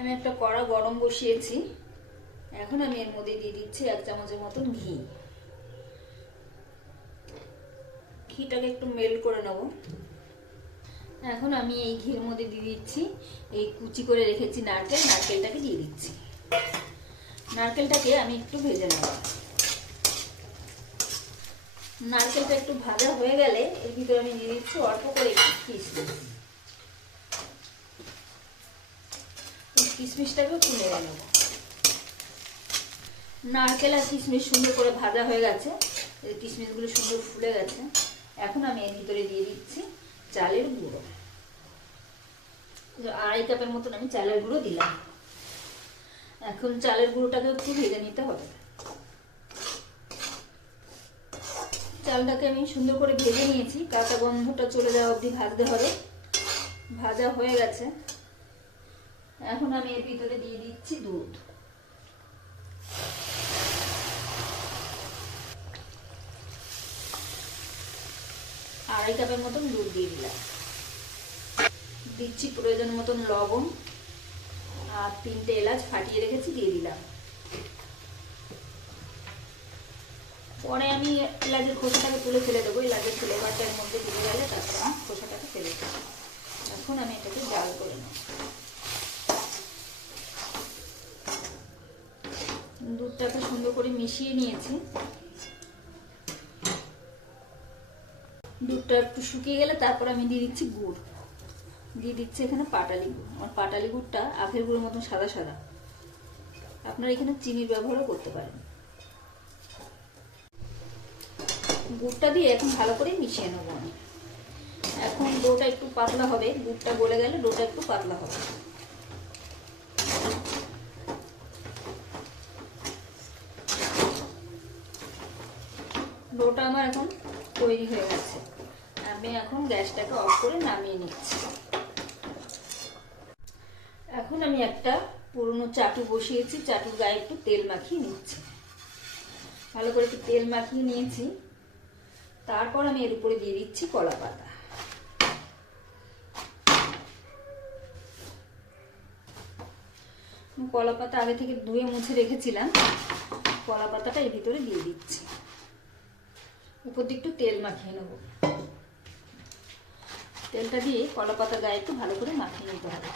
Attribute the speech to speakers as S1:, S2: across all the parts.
S1: আমি একটা কড়া গরম বসিয়েছি। এখন আমি এর মধ্যে দিয়ে দিচ্ছি এক চামচের মতন ঘি। ঘিটাকে একটু মেল্ট করে নেব। এখন আমি এই ঘির মধ্যে দিয়ে দিচ্ছি এই কুচি করে রেখেছি নারকেল নারকেলটাকে দিয়ে দিচ্ছি। নারকেলটাকে আমি একটু ভেজে নেব। নারকেলটা একটু ভাজা হয়ে গেলে এর ভিতরে আমি দিয়ে দিচ্ছি অল্প করে একটু কিশমিশ এই কিশমিশটাকেও নেড়ে নেব। নারকেল আর কিশমিশ সুন্দর করে ভাজা হয়ে গেছে। কিশমিশগুলো সুন্দর ফুলে গেছে। এখন আমি এর ভিতরে দিয়ে দিচ্ছি চালের গুঁড়ো। আড়াই কাপের মতন আমি চালের গুঁড়ো দিলাম। এখন চালের গুঁড়োটাকে একটু ভেজে নিতে হবে। চালটাকে আমি সুন্দর করে ভেজে নিয়েছি। কাঁচা গন্ধটা চলে যাওয়া অবধি ভাজতে হবে। ভাজা হয়ে গেছে। এখন আমি এর ভিতরে দিয়ে দিচ্ছি দুধ। আড়াই কাপের মতন দুধ দিয়ে দিলাম। দিচ্ছি প্রয়োজন মতন লবণ আর তিনটে এলাচ ফাটিয়ে রেখেছি, দিয়ে দিলাম। পরে আমি এলাচের খোসাটাকে তুলে ফেলে দেবো। এলাচের এর মধ্যে দিয়ে গেলে তারপরে আমি খোসাটাকে ফেলে দেবো এখন আমি এটাকে জাল করে নেব দুধটাকে সুন্দর করে মিশিয়ে নিয়েছি। দুধটা একটু শুকিয়ে গেলে তারপর আমি দিয়ে দিচ্ছি গুড়। দিয়ে দিচ্ছি এখানে পাটালি গুড়। আমার পাটালি গুড়টা আখের গুড়ের মতন সাদা সাদা। আপনারা এখানে চিনির ব্যবহারও করতে পারেন। গুড়টা দিয়ে এখন ভালো করে মিশিয়ে নেব আমি। এখন ডোটা একটু পাতলা হবে। গুড়টা গলে গেলে ডোটা একটু পাতলা হবে। ডোটা আমার এখন তৈরি হয়ে গেছে। আমি এখন গ্যাসটাকে অফ করে নামিয়ে নিচ্ছি। এখন আমি একটা পুরনো চাটু বসিয়েছি, চাটুর গায়ে একটু তেল মাখিয়ে নিচ্ছি। ভালো করে একটু তেল মাখিয়ে নিয়েছি। তারপর আমি এর উপরে দিয়ে দিচ্ছি কলা পাতা। কলা পাতা আগে থেকে ধুয়ে মুছে রেখেছিলাম। কলা পাতাটা এর ভিতরে দিয়ে দিচ্ছি। উপর দিয়ে একটু তেল মাখিয়ে নেব। তেলটা দিয়ে কলা পাতা গায়ে একটু ভালো করে মাখিয়ে নিতে হবে।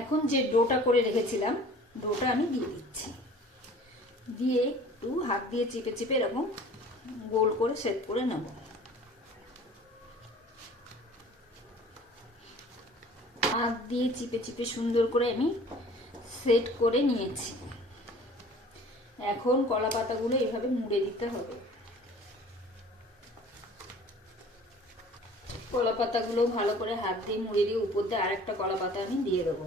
S1: এখন যে ডোটা করে রেখেছিলাম, ডোটা আমি দিয়ে দিচ্ছি। দিয়ে একটু হাত দিয়ে চেপে চেপে এরকম গোল করে সেট করে নেব। হাত দিয়ে চিপে চিপে সুন্দর করে আমি সেট করে নিয়েছি। এখন কলা পাতাগুলো এভাবে মুড়ে দিতে হবে। কলা পাতাগুলো ভালো করে হাত দিয়ে মুড়ে দিয়ে উপর দিয়ে আরেকটা কলা পাতা আমি দিয়ে দেবো।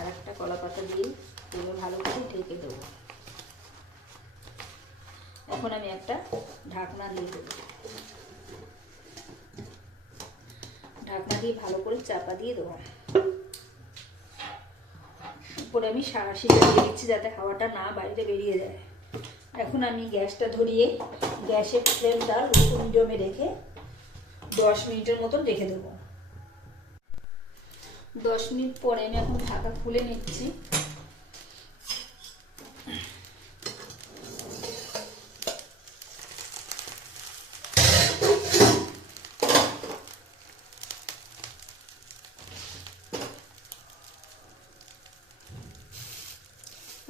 S1: আরেকটা কলা পাতা দিয়ে এবার ভালো করে ঢেকে দেবো। এখন আমি একটা ঢাকনা দিয়ে দেবো। ঢাকনা দিয়ে ভালো করে চাপা দিয়ে দেবো। উপরে আমি সারাশিটা দিয়ে দিচ্ছি যাতে হাওয়াটা না বাইরে বেরিয়ে যায়। এখন আমি গ্যাসটা ধরিয়ে, গ্যাসের ফ্লেমটা লো মিডিয়ামে রেখে দশ মিনিটের মতন রেখে দেবো। দশ মিনিট পরে আমি এখন ঢাকা খুলে নিচ্ছি।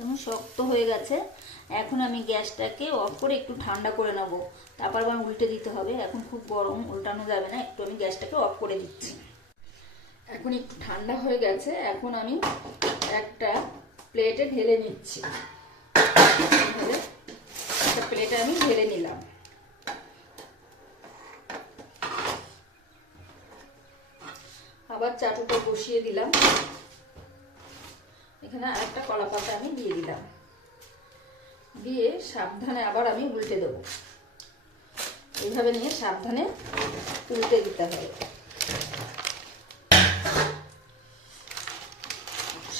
S1: এখন শক্ত হয়ে গেছে। এখন আমি গ্যাসটাকে অফ করে একটু ঠান্ডা করে নেব। তারপর আবার উল্টে দিতে হবে। এখন খুব গরম, উল্টানো যাবে না। একটু আমি গ্যাসটাকে অফ করে দিচ্ছি। এখন একটু ঠান্ডা হয়ে গেছে। এখন আমি একটা প্লেটে ঢেলে নিচ্ছি। একটা প্লেটে আমি ঢেলে নিলাম। আবার চাটুটা বসিয়ে দিলাম। এখানে আরেকটা কলা পাতা আমি দিয়ে দিলাম। দিয়ে সাবধানে আবার আমি উল্টে দেবো। এইভাবে নিয়ে সাবধানে উল্টে দিতে হবে।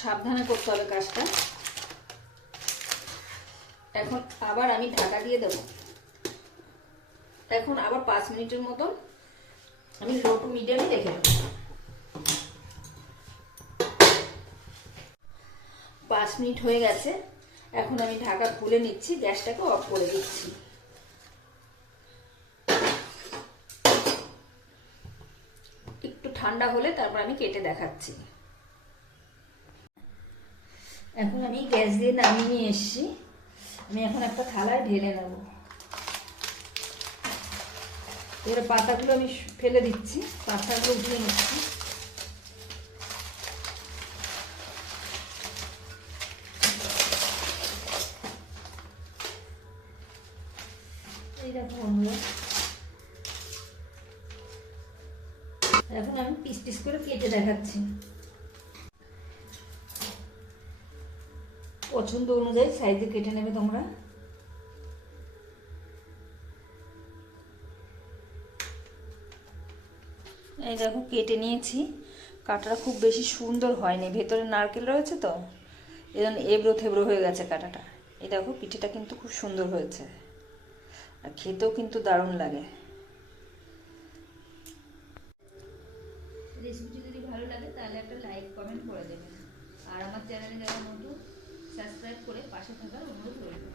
S1: সাবধানে করতে হবে কাজটা। এখন আবার আমি ঢাকা দিয়ে দেব। এখন আবার পাঁচ মিনিটের মতন আমি লো টু মিডিয়ামে রেখে দেবো। মিনিট হয়ে গেছে। এখন আমি ঢাকা খুলে নিচ্ছি, গ্যাসটাকে অফ করে দিচ্ছি। একটু ঠান্ডা হলে তারপর আমি কেটে দেখাচ্ছি। এখন আমি গ্যাস দিয়ে নামিয়ে নিয়ে এসেছি। আমি এখন একটা থালায় ঢেলে নেব। এবার পাতাগুলো আমি ফেলে দিচ্ছি, পাতাগুলো উঠিয়ে নিচ্ছি। দেখো বন্ধুরা। এখন আমি পিস পিস করে কেটে দেখাচ্ছি। পছন্দ অনুযায়ী সাইজে কেটে নেবে তোমরা। এই দেখো, কেটে নিয়েছি। কাটাটা খুব বেশি সুন্দর হয়নি। ভেতরে নারকেল রয়েছে তো? এই জন্য এবড়ো থেবড়ো হয়ে গেছে কাটাটা। এই দেখো, পিঠেটা কিন্তু খুব সুন্দর হয়েছে। আর খেতেও কিন্তু দারুণ লাগে। রেসিপিটি যদি ভালো লাগে, তাহলে একটা লাইক কমেন্ট করে দেবেন। আর আমার চ্যানেলে যারা নতুন সাবস্ক্রাইব করে পাশে থাকার অনুরোধ রইল।